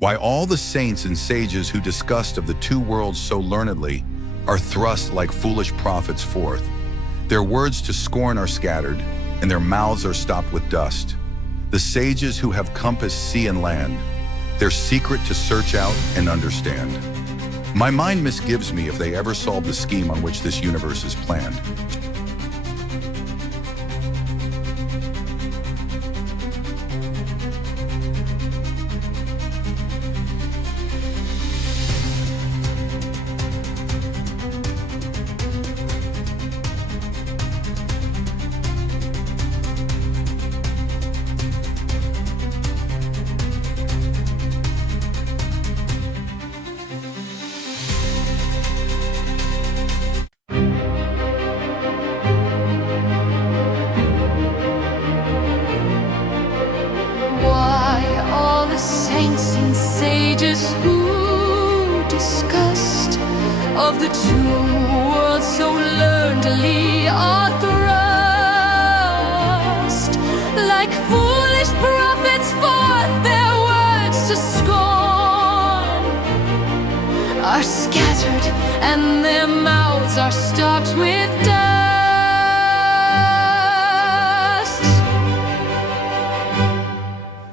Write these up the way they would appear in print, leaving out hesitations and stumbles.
Why all the saints and sages who discussed of the two worlds so learnedly are thrust like foolish prophets forth. Their words to scorn are scattered, and their mouths are stopped with dust. The sages who have compassed sea and land, their secret to search out and understand. My mind misgives me if they ever solve the scheme on which this universe is planned. Saints and sages who discussed of the two worlds so learnedly are thrust like foolish prophets forth their words to scorn are scattered and their mouths are stopped with dust.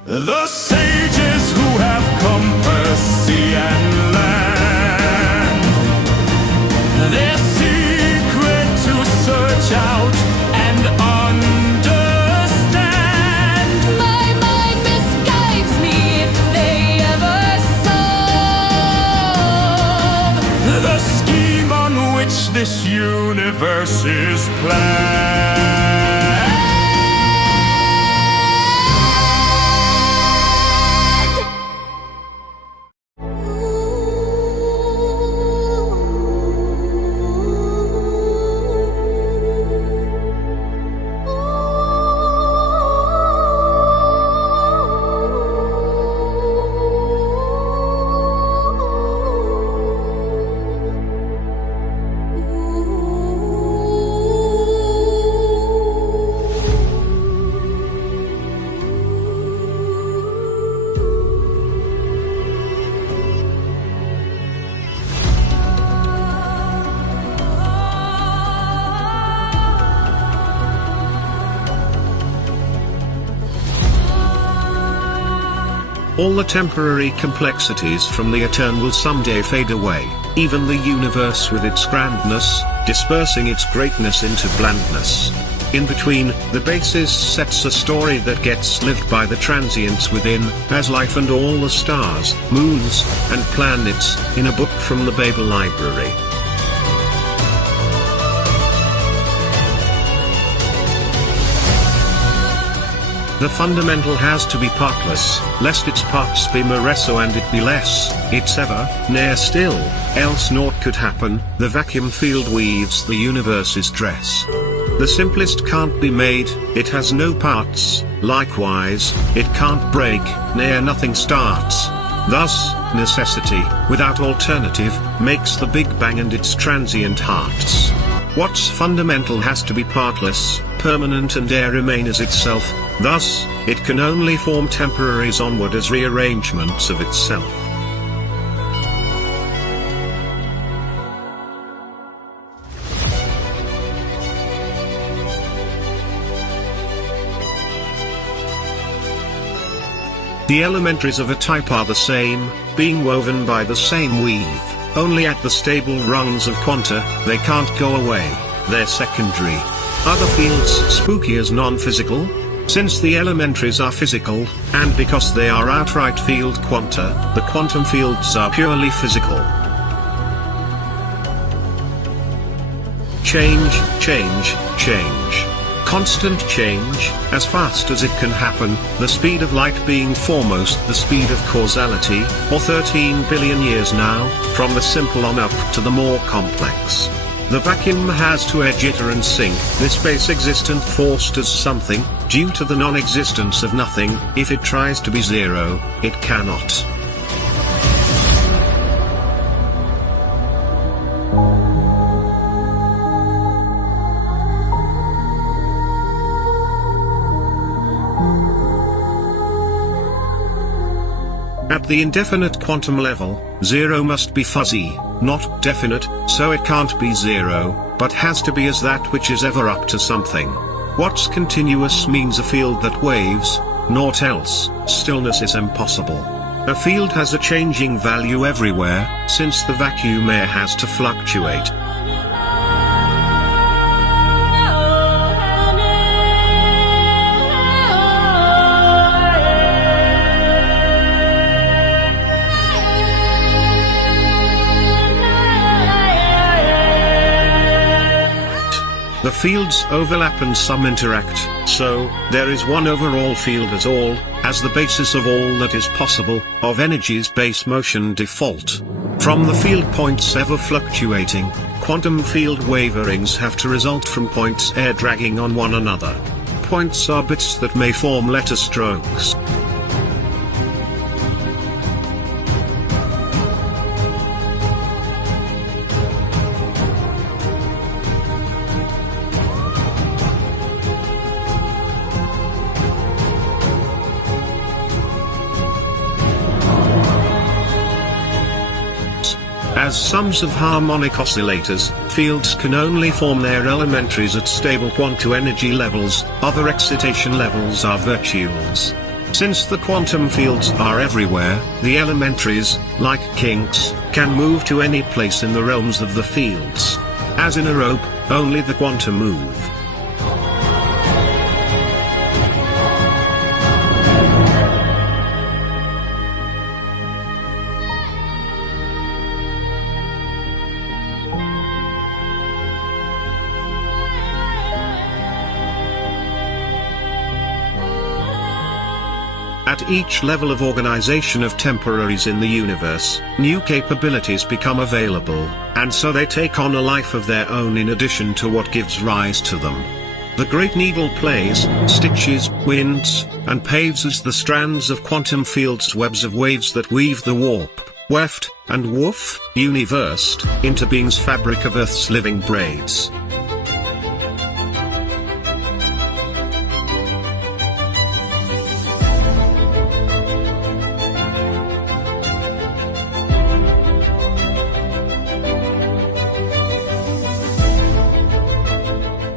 The sages who have compassed sea and land, their secret to search out and understand. My mind misguides me if they ever solve the scheme on which this universe is planned. All the temporary complexities from the eternal will someday fade away, even the universe with its grandness, dispersing its greatness into blandness. In between, the basis sets a story that gets lived by the transients within, as life and all the stars, moons, and planets, in a book from the Babel Library. The fundamental has to be partless, lest its parts be moreso and it be less, it's ever, ne'er still, else naught could happen. The vacuum field weaves the universe's dress. The simplest can't be made, it has no parts, likewise, it can't break, ne'er nothing starts. Thus, necessity, without alternative, makes the Big Bang and its transient hearts. What's fundamental has to be partless, permanent and ere remain as itself, thus, it can only form temporaries onward as rearrangements of itself. The elementaries of a type are the same, being woven by the same weave, only at the stable rungs of quanta, they can't go away, they're secondary. Are the fields spooky as non-physical? Since the elementaries are physical, and because they are outright field quanta, the quantum fields are purely physical. Change, change, change. Constant change, as fast as it can happen, the speed of light being foremost the speed of causality, or 13 billion years now, from the simple on up to the more complex. The vacuum has to jitter and sink this base existent forced as something, due to the non-existence of nothing. If it tries to be zero, it cannot. At the indefinite quantum level, zero must be fuzzy, not definite, so it can't be zero, but has to be as that which is ever up to something. What's continuous means a field that waves, naught else. Stillness is impossible. A field has a changing value everywhere, since the vacuum air has to fluctuate. The fields overlap and some interact, so there is one overall field as the basis of all that is possible, of energy's base motion default. From the field points ever fluctuating, quantum field waverings have to result from points air dragging on one another. Points are bits that may form letter strokes. As sums of harmonic oscillators, fields can only form their elementaries at stable quantum energy levels, other excitation levels are virtuals. Since the quantum fields are everywhere, the elementaries, like kinks, can move to any place in the realms of the fields. As in a rope, only the quantum move. At each level of organization of temporaries in the universe, new capabilities become available, and so they take on a life of their own in addition to what gives rise to them. The Great Needle plays, stitches, winds, and paves as the strands of quantum fields webs of waves that weave the warp, weft, and woof, universed, into being's fabric of Earth's living braids.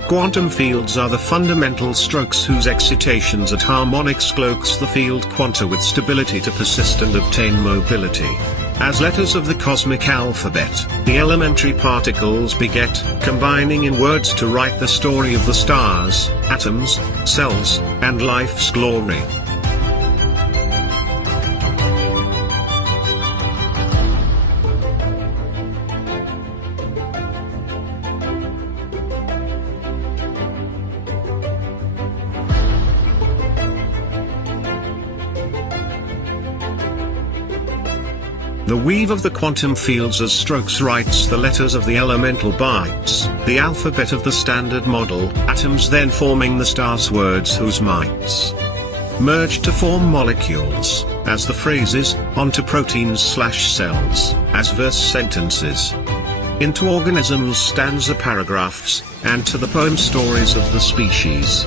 Quantum fields are the fundamental strokes whose excitations at harmonics cloaks the field quanta with stability to persist and obtain mobility. As letters of the cosmic alphabet, the elementary particles beget, combining in words to write the story of the stars, atoms, cells, and life's glory. The weave of the quantum fields as strokes writes the letters of the elemental bytes, the alphabet of the standard model, atoms then forming the stars' words whose mites merge to form molecules, as the phrases, onto proteins/cells, as verse sentences. Into organisms stanza paragraphs, and to the poem stories of the species.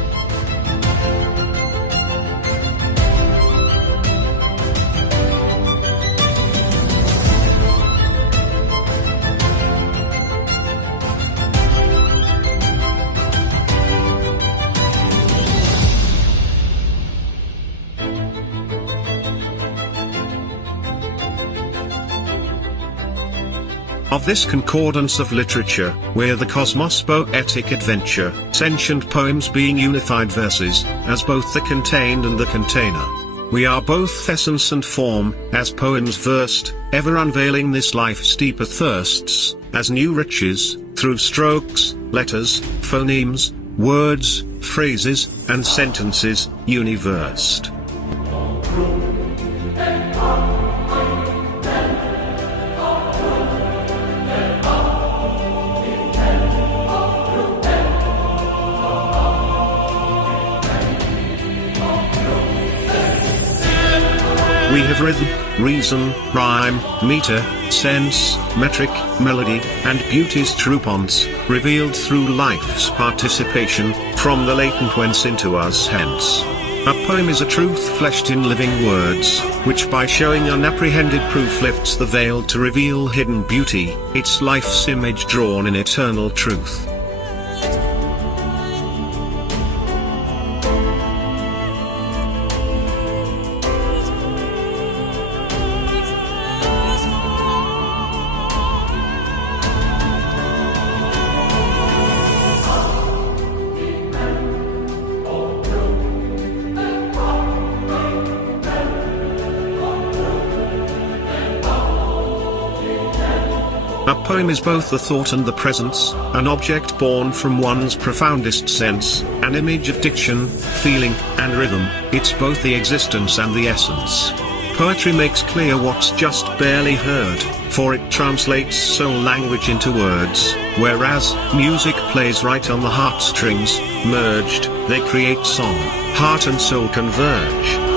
Of this concordance of literature, we're the cosmos poetic adventure, sentient poems being unified verses, as both the contained and the container. We are both essence and form, as poems versed, ever unveiling this life's deeper thirsts, as new riches, through strokes, letters, phonemes, words, phrases, and sentences, universed. We have rhythm, reason, rhyme, meter, sense, metric, melody, and beauty's true ponce, revealed through life's participation, from the latent whence into us hence. A poem is a truth fleshed in living words, which by showing unapprehended proof lifts the veil to reveal hidden beauty, its life's image drawn in eternal truth. A poem is both the thought and the presence, an object born from one's profoundest sense, an image of diction, feeling, and rhythm. It's both the existence and the essence. Poetry makes clear what's just barely heard, for it translates soul language into words, whereas music plays right on the heartstrings. Merged, they create song. Heart and soul converge.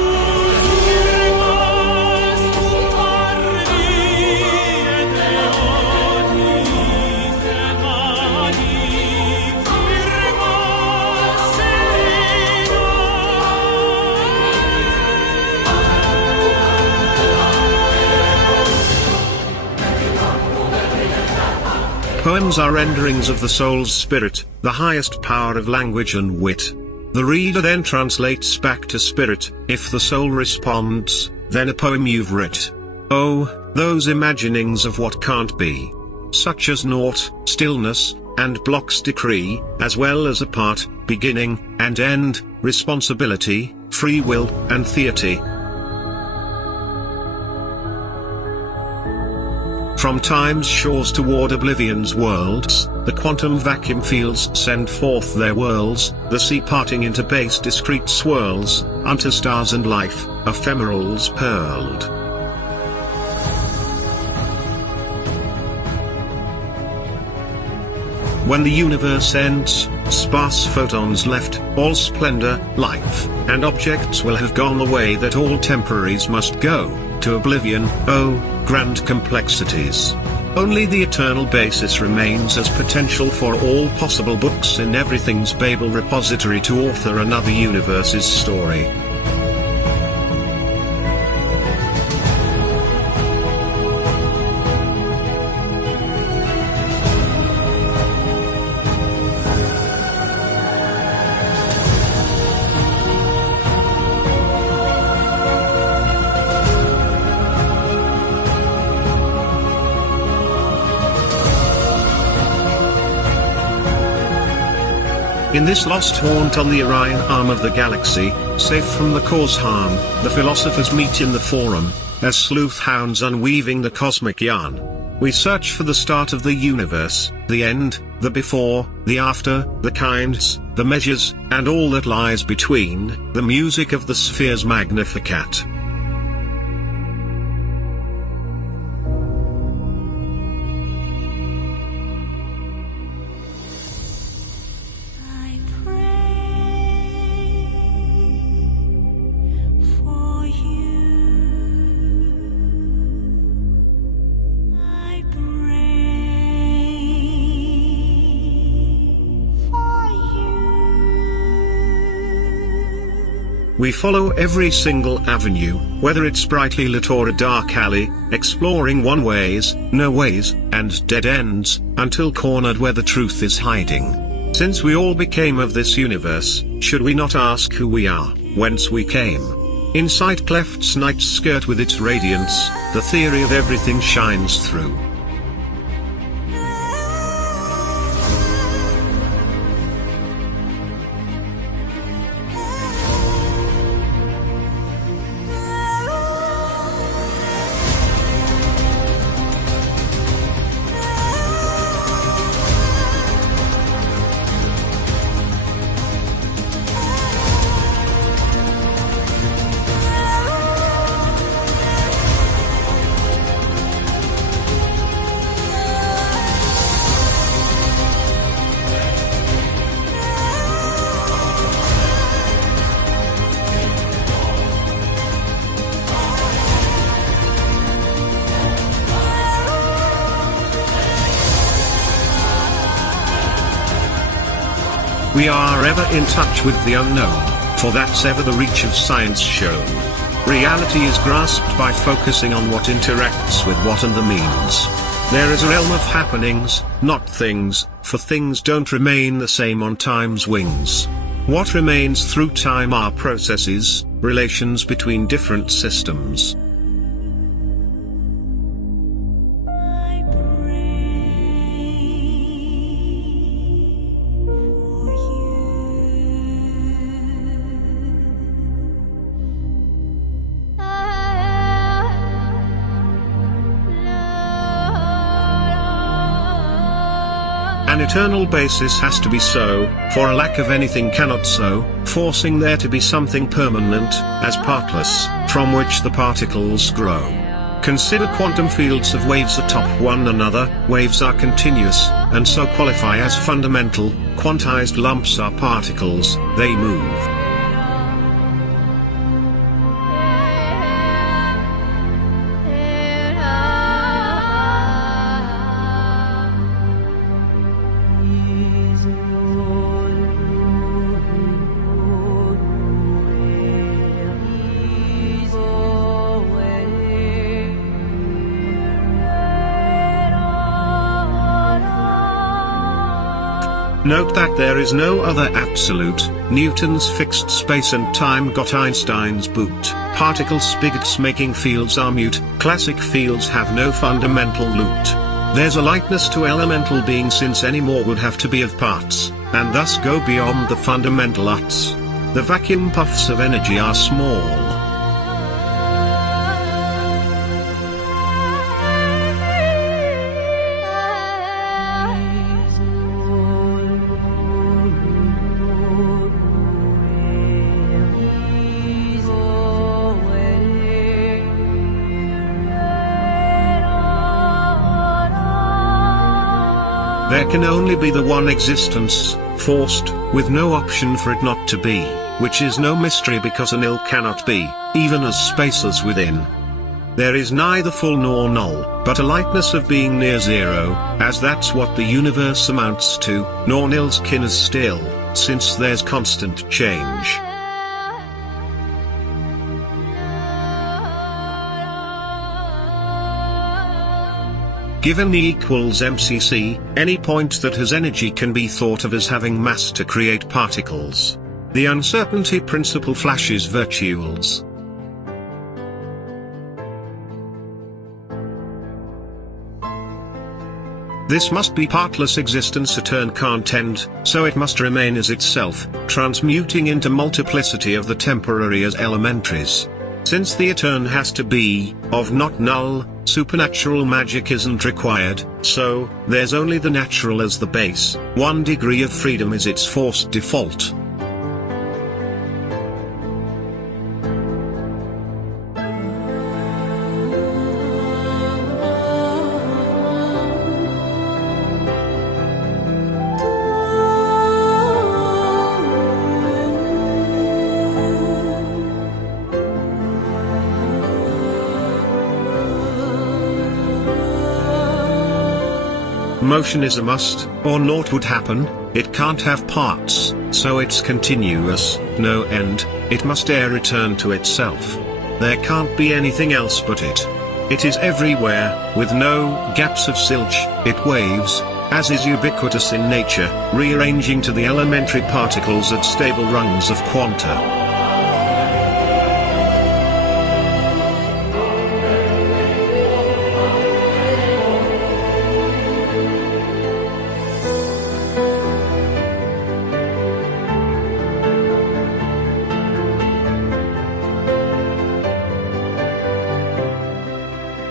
Poems are renderings of the soul's spirit, the highest power of language and wit. The reader then translates back to spirit. If the soul responds, then a poem you've writ. Oh, those imaginings of what can't be. Such as naught, stillness, and block's decree, as well as a part, beginning, and end, responsibility, free will, and theity. From time's shores toward oblivion's worlds, the quantum vacuum fields send forth their whirls, the sea parting into base discrete swirls, unto stars and life, ephemerals pearled. When the universe ends, sparse photons left, all splendor, life, and objects will have gone the way that all temporaries must go, to oblivion. Oh, grand complexities. Only the eternal basis remains as potential for all possible books in everything's Babel repository to author another universe's story. In this lost haunt on the Orion arm of the galaxy, safe from the cause harm, the philosophers meet in the forum, as sleuth hounds unweaving the cosmic yarn. We search for the start of the universe, the end, the before, the after, the kinds, the measures, and all that lies between, the music of the sphere's Magnificat. We follow every single avenue, whether it's brightly lit or a dark alley, exploring one ways, no ways, and dead ends, until cornered where the truth is hiding. Since we all became of this universe, should we not ask who we are, whence we came? Inside cleft's night skirt with its radiance, the theory of everything shines through. We are ever in touch with the unknown. for that's ever the reach of science shown. Reality is grasped by focusing on what interacts with what and the means. There is a realm of happenings, not things, for things don't remain the same on time's wings. What remains through time are processes, relations between different systems. An eternal basis has to be so, for a lack of anything cannot so, forcing there to be something permanent, as partless, from which the particles grow. Consider quantum fields of waves atop one another. Waves are continuous, and so qualify as fundamental. Quantized lumps are particles, they move. Note that there is no other absolute. Newton's fixed space and time got Einstein's boot. Particle spigots making fields are mute. Classic fields have no fundamental loot. There's a likeness to elemental being, since any more would have to be of parts, and thus go beyond the fundamental uts. The vacuum puffs of energy are small. There can only be the one existence, forced, with no option for it not to be, which is no mystery because a nil cannot be, even as spaces within. There is neither full nor null, but a lightness of being near zero, as that's what the universe amounts to, nor nil's kin as still, since there's constant change. Given E equals mcc, any point that has energy can be thought of as having mass to create particles. The uncertainty principle flashes virtuals. This must be partless existence. Etern can't end, so it must remain as itself, transmuting into multiplicity of the temporary as elementaries. Since the etern has to be, of not null, supernatural magic isn't required, so, there's only the natural as the base. 1 degree of freedom is its forced default. Motion is a must, or naught would happen. It can't have parts, so it's continuous, no end. It must return to itself. There can't be anything else but it. It is everywhere, with no gaps of zilch. It waves, as is ubiquitous in nature, rearranging to the elementary particles at stable rungs of quanta.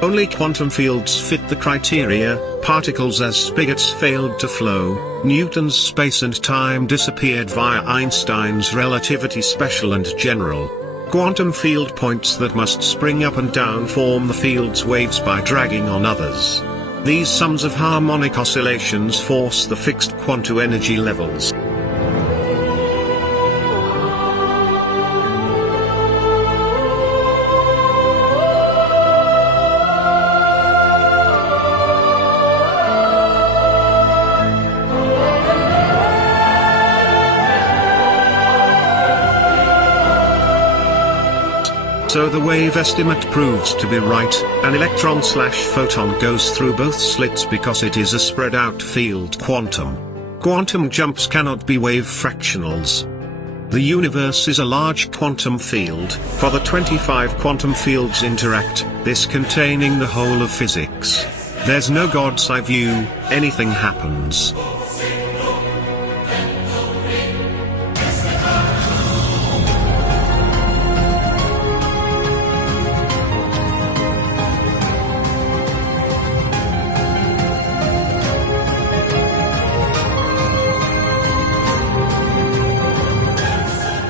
Only quantum fields fit the criteria. Particles as spigots failed to flow. Newton's space and time disappeared via Einstein's relativity special and general. Quantum field points that must spring up and down form the field's waves by dragging on others. These sums of harmonic oscillations force the fixed quantum energy levels. So the wave estimate proves to be right, an electron/photon goes through both slits because it is a spread out field quantum. Quantum jumps cannot be wave fractionals. The universe is a large quantum field, for the 25 quantum fields interact, this containing the whole of physics. There's no God's eye view, anything happens.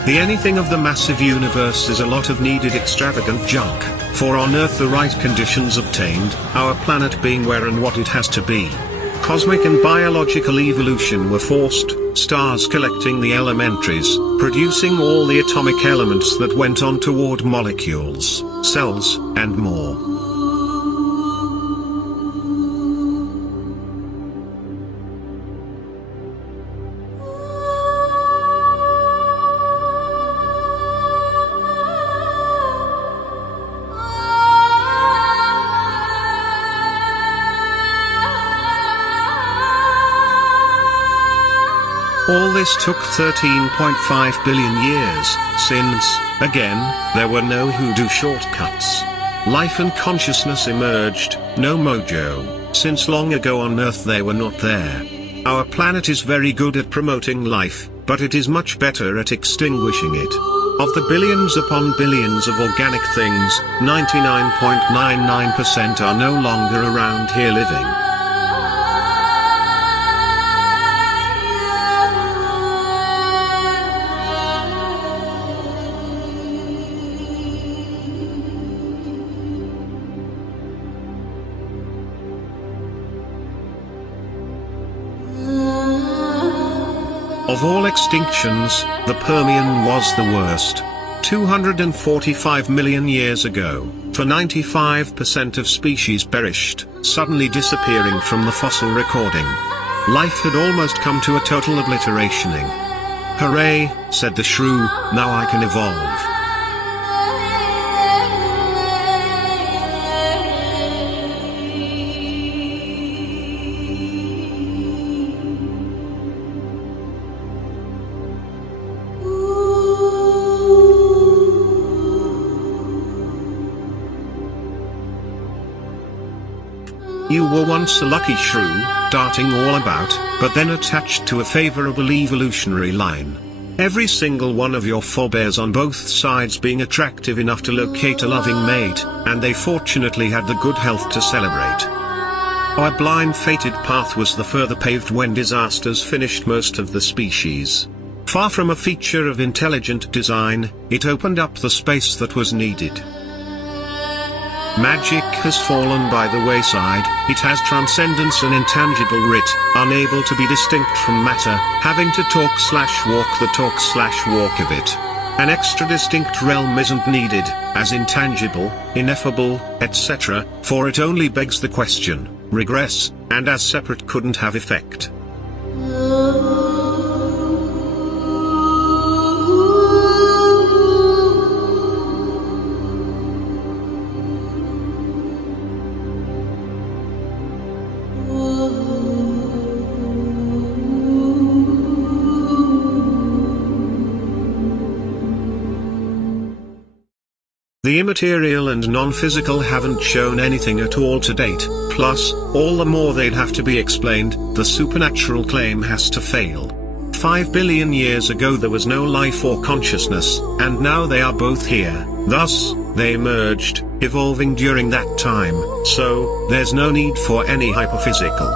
The anything of the massive universe is a lot of needed extravagant junk, for on Earth the right conditions obtained, our planet being where and what it has to be. Cosmic and biological evolution were forced, stars collecting the elementaries, producing all the atomic elements that went on toward molecules, cells, and more. All this took 13.5 billion years, since, again, there were no hoodoo shortcuts. Life and consciousness emerged, no mojo, since long ago on Earth they were not there. Our planet is very good at promoting life, but it is much better at extinguishing it. Of the billions upon billions of organic things, 99.99% are no longer around here living. Of all extinctions, the Permian was the worst. 245 million years ago, for 95% of species perished, suddenly disappearing from the fossil recording. Life had almost come to a total obliterationing. "Hooray," said the shrew, "now I can evolve." You were once a lucky shrew, darting all about, but then attached to a favorable evolutionary line. Every single one of your forebears on both sides being attractive enough to locate a loving mate, and they fortunately had the good health to celebrate. Our blind fated path was the further paved when disasters finished most of the species. Far from a feature of intelligent design, it opened up the space that was needed. Magic has fallen by the wayside, it has transcendence and intangible writ, unable to be distinct from matter, having to talk/walk the talk/walk of it. An extra distinct realm isn't needed, as intangible, ineffable, etc., for it only begs the question, regress, and as separate couldn't have effect. The immaterial and non-physical haven't shown anything at all to date, plus, all the more they'd have to be explained, the supernatural claim has to fail. 5 billion years ago there was no life or consciousness, and now they are both here, thus, they emerged, evolving during that time, so, there's no need for any hyperphysical.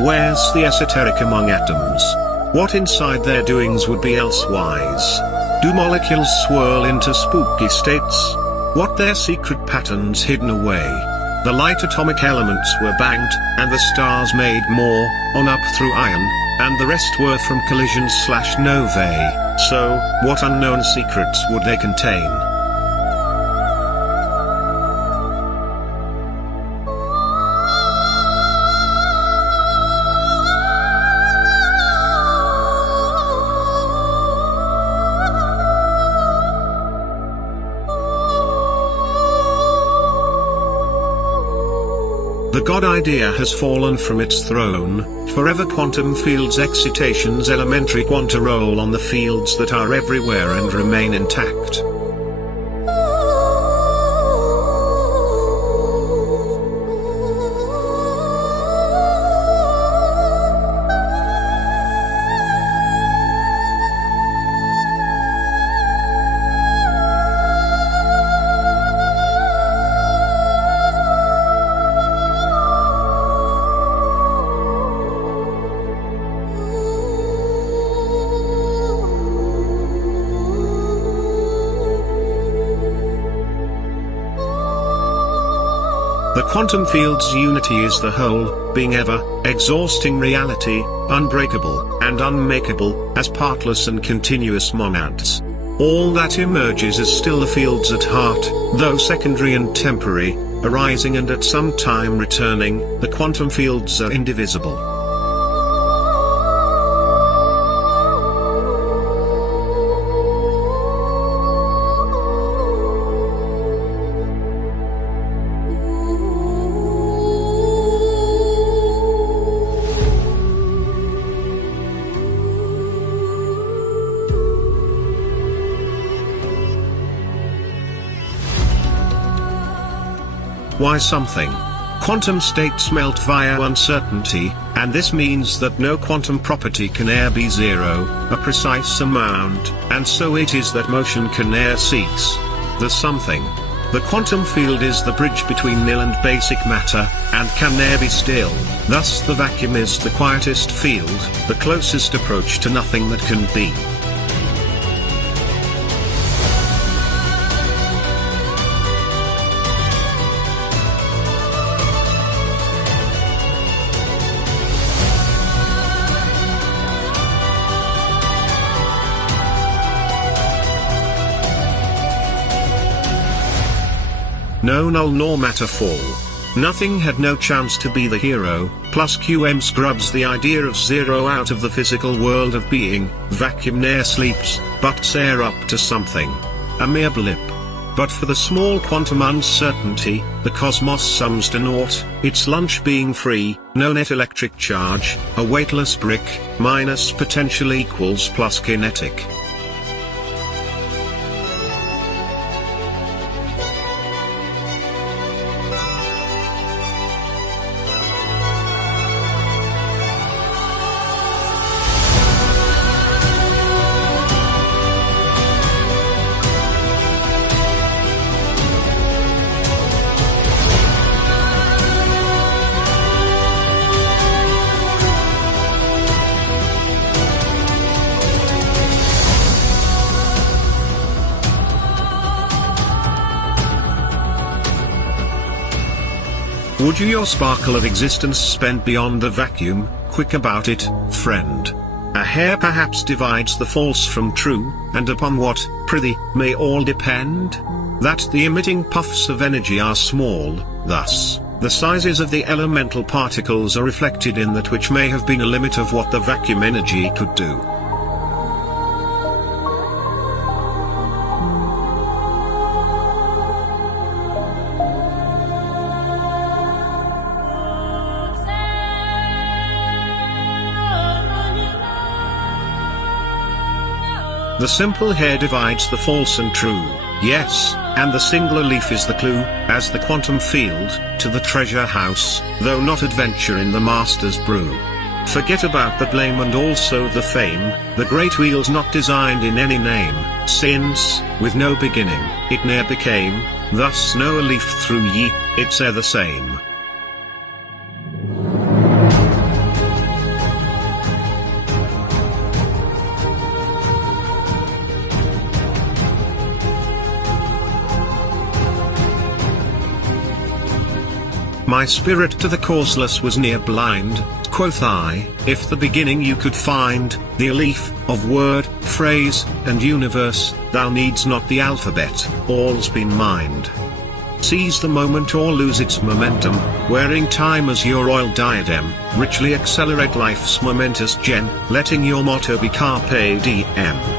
Where's the esoteric among atoms? What inside their doings would be elsewise? Do molecules swirl into spooky states? What their secret patterns hidden away? The light atomic elements were banked, and the stars made more, on up through iron, and the rest were from collisions/novae, so, what unknown secrets would they contain? The God idea has fallen from its throne, forever quantum fields excitations elementary quanta roll on the fields that are everywhere and remain intact. The quantum field's unity is the whole, being ever, exhausting reality, unbreakable, and unmakeable, as partless and continuous monads. All that emerges is still the fields at heart, though secondary and temporary, arising and at some time returning, the quantum fields are indivisible. Why something? Quantum states melt via uncertainty, and this means that no quantum property can e'er be zero, a precise amount, and so it is that motion can e'er cease. The something. The quantum field is the bridge between nil and basic matter, and can ne'er be still, thus the vacuum is the quietest field, the closest approach to nothing that can be. No null nor matter fall. Nothing had no chance to be the hero, plus QM scrubs the idea of zero out of the physical world of being, vacuum ne'er sleeps, but e'er up to something. A mere blip. But for the small quantum uncertainty, the cosmos sums to naught, its lunch being free, no net electric charge, a weightless brick, minus potential equals plus kinetic. Would you your sparkle of existence spend beyond the vacuum, quick about it, friend? A hair perhaps divides the false from true, and upon what, prithee, may all depend? That the emitting puffs of energy are small, thus, the sizes of the elemental particles are reflected in that which may have been a limit of what the vacuum energy could do. The simple hair divides the false and true, yes, and the singular leaf is the clue, as the quantum field, to the treasure house, though not adventure in the master's brew. Forget about the blame and also the fame, the great wheel's not designed in any name, since, with no beginning, it ne'er became, thus no a leaf through ye, it's e'er the same. my spirit to the causeless was near blind. Quoth I, if the beginning you could find, the aleph, of word, phrase, and universe, thou needs not the alphabet, all's been mined. Seize the moment or lose its momentum, wearing time as your royal diadem, richly accelerate life's momentous gem, letting your motto be carpe diem.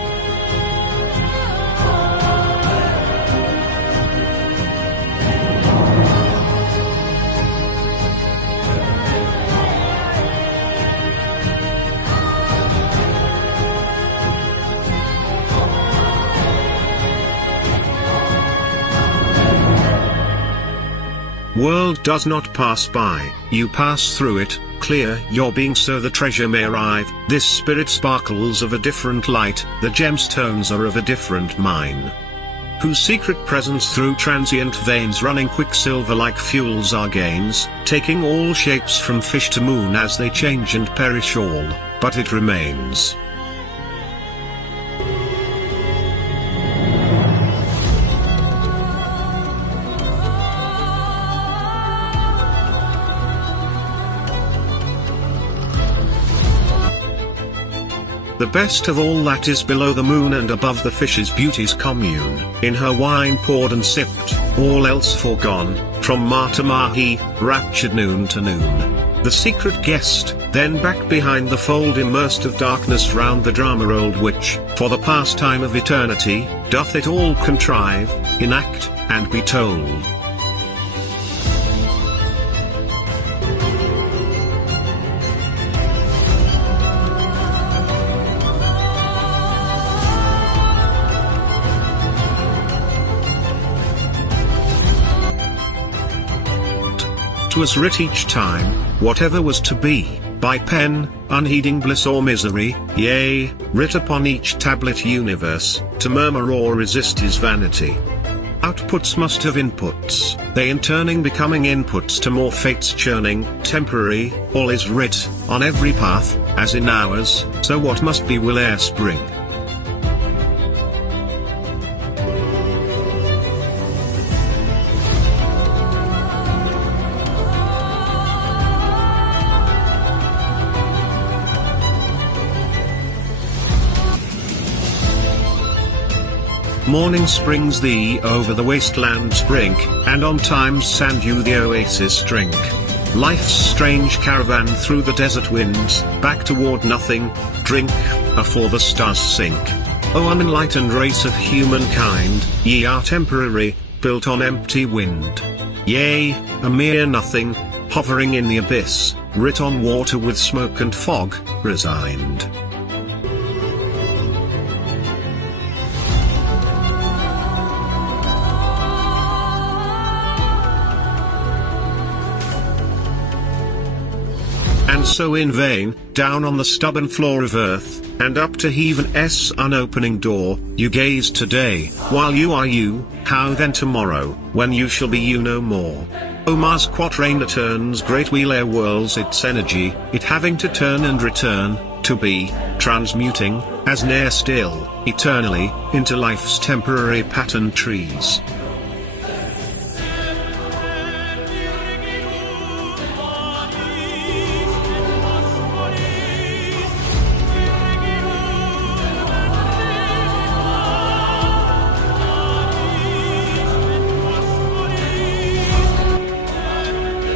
World does not pass by, you pass through it, clear your being so the treasure may arrive, this spirit sparkles of a different light, the gemstones are of a different mine. Whose secret presence through transient veins running quicksilver like fuels our gains, taking all shapes from fish to moon as they change and perish all, but it remains. The best of all that is below the moon and above the fishes' beauties commune, in her wine poured and sipped, all else foregone, from ma to mahi, raptured noon to noon. The secret guest, then back behind the fold immersed of darkness round the drama old which, for the pastime of eternity, doth it all contrive, enact, and be told. Was writ each time, whatever was to be, by pen, unheeding bliss or misery, yea, writ upon each tablet universe, to murmur or resist is vanity. Outputs must have inputs, they in turning becoming inputs to more fates churning, temporary, all is writ, on every path, as in ours, so what must be will ere spring. Morning springs thee over the wasteland's brink, and on time's sand you the oasis drink. Life's strange caravan through the desert winds, back toward nothing, drink, afore the stars sink. O unenlightened race of humankind, ye are temporary, built on empty wind. Yea, a mere nothing, hovering in the abyss, writ on water with smoke and fog, resigned. And so in vain, down on the stubborn floor of earth, and up to heaven's unopening door, you gaze today, while you are you, how then tomorrow, when you shall be you no more? O Mars quatrain turns great wheel ere whirls its energy, it having to turn and return, to be, transmuting, as ne'er still, eternally, into life's temporary pattern trees.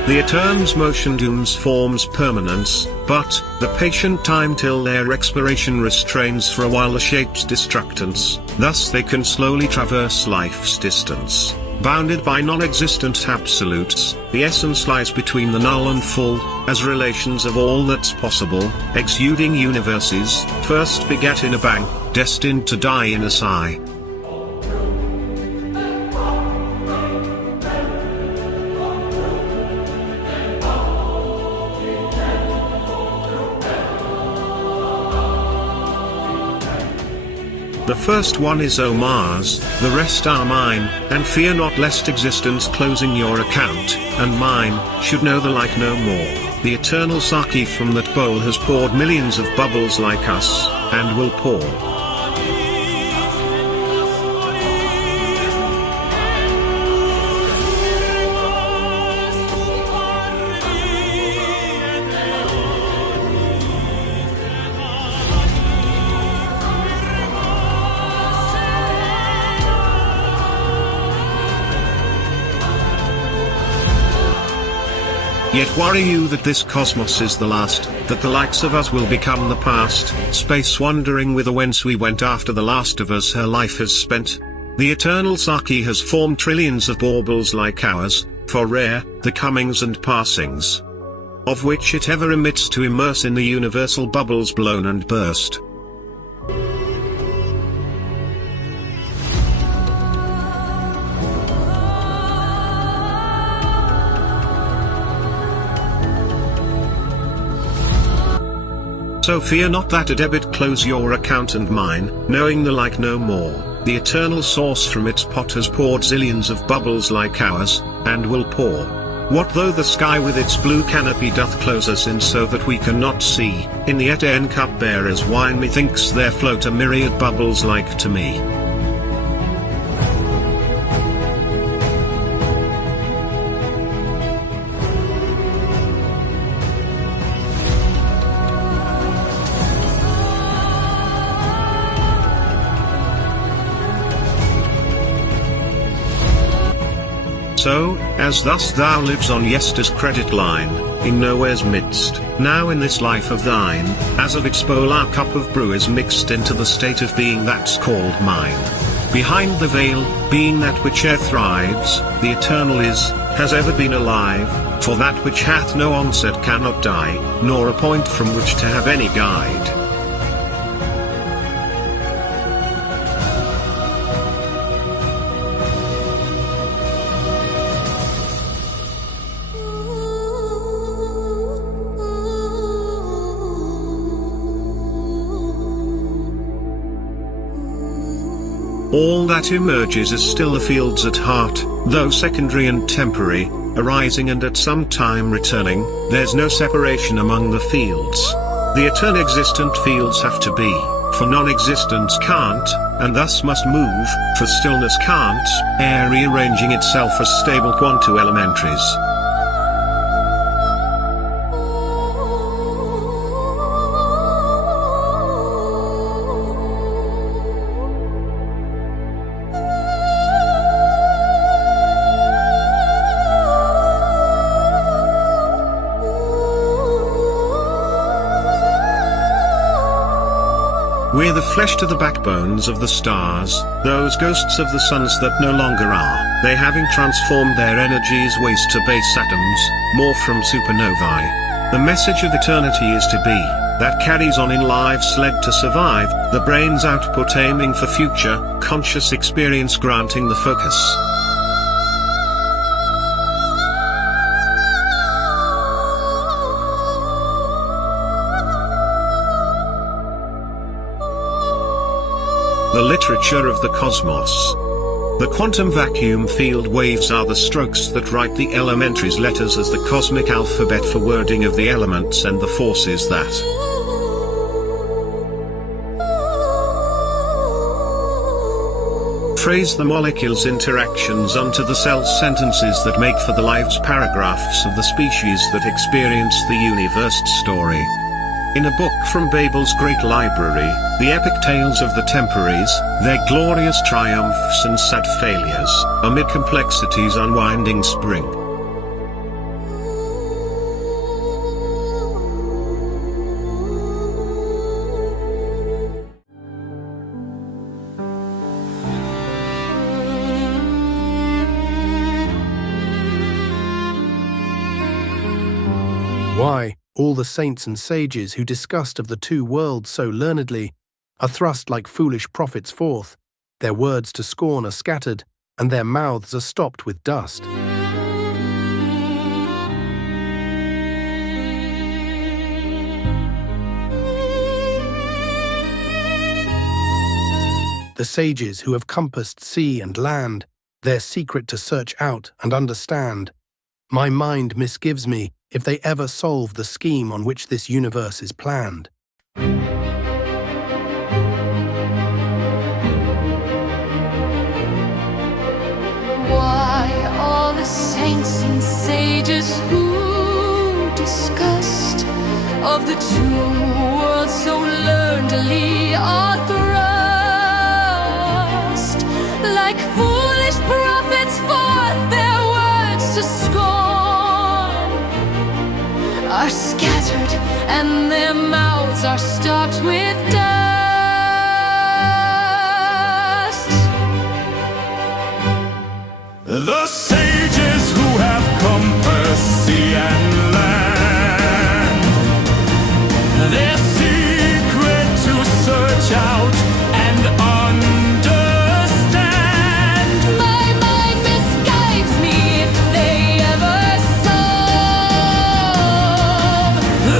The etern's motion dooms form's permanence, but, the patient time till their expiration restrains for a while the shape's destructance, thus they can slowly traverse life's distance. Bounded by non-existent absolutes, the essence lies between the null and full, as relations of all that's possible, exuding universes, first begat in a bang, destined to die in a sigh. The first one is O Mars, the rest are mine, and fear not lest existence closing your account, and mine, should know the like no more. The eternal Saki from that bowl has poured millions of bubbles like us, and will pour. Yet worry you that this cosmos is the last, that the likes of us will become the past, space wandering whither whence we went after the last of us her life has spent? The eternal Saki has formed trillions of baubles like ours, for rare, the comings and passings, of which it ever emits to immerse in the universal bubbles blown and burst. So fear not that a debit close your account and mine, knowing the like no more. The eternal source from its pot has poured zillions of bubbles like ours, and will pour. What though the sky with its blue canopy doth close us in so that we cannot see, in the Eden cup-bearer's wine methinks there float a myriad bubbles like to me. So, as thus thou lives on yester's credit line, in nowhere's midst, now in this life of thine, as of its bowl our cup of brew is mixed into the state of being that's called mine. Behind the veil, being that which e'er thrives, the eternal is, has ever been alive, for that which hath no onset cannot die, nor a point from which to have any guide. All that emerges is still the fields at heart, though secondary and temporary, arising and at some time returning, there's no separation among the fields. The eternal existent fields have to be, for non-existence can't, and thus must move, for stillness can't, ere rearranging itself as stable quantum elementaries. We're the flesh to the backbones of the stars, those ghosts of the suns that no longer are, they having transformed their energies waste to base atoms, more from supernovae. The message of eternity is to be, that carries on in lives led to survive, the brain's output aiming for future, conscious experience granting the focus. The literature of the cosmos. The quantum vacuum field waves are the strokes that write the elementaries' letters as the cosmic alphabet for wording of the elements and the forces that phrase the molecules' interactions unto the cell sentences that make for the lives paragraphs of the species that experience the universe's story. In a book from Babel's great library, the epic tales of the temporaries, their glorious triumphs and sad failures, amid complexity's unwinding spring. Why, all the saints and sages who discussed of the two worlds so learnedly are thrust like foolish prophets forth, their words to scorn are scattered, and their mouths are stopped with dust. The sages who have compassed sea and land, their secret to search out and understand, my mind misgives me if they ever solve the scheme on which this universe is planned. Why all the saints and sages who discussed of the two worlds so learnedly are thrust like foolish prophets forth their words to scorn, are scattered and their mouths are stopped with dust. The sages who have compassed sea and land, their secret to search out and understand. My mind misguides me if they ever solve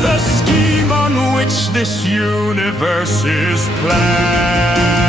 The scheme on which this universe is planned.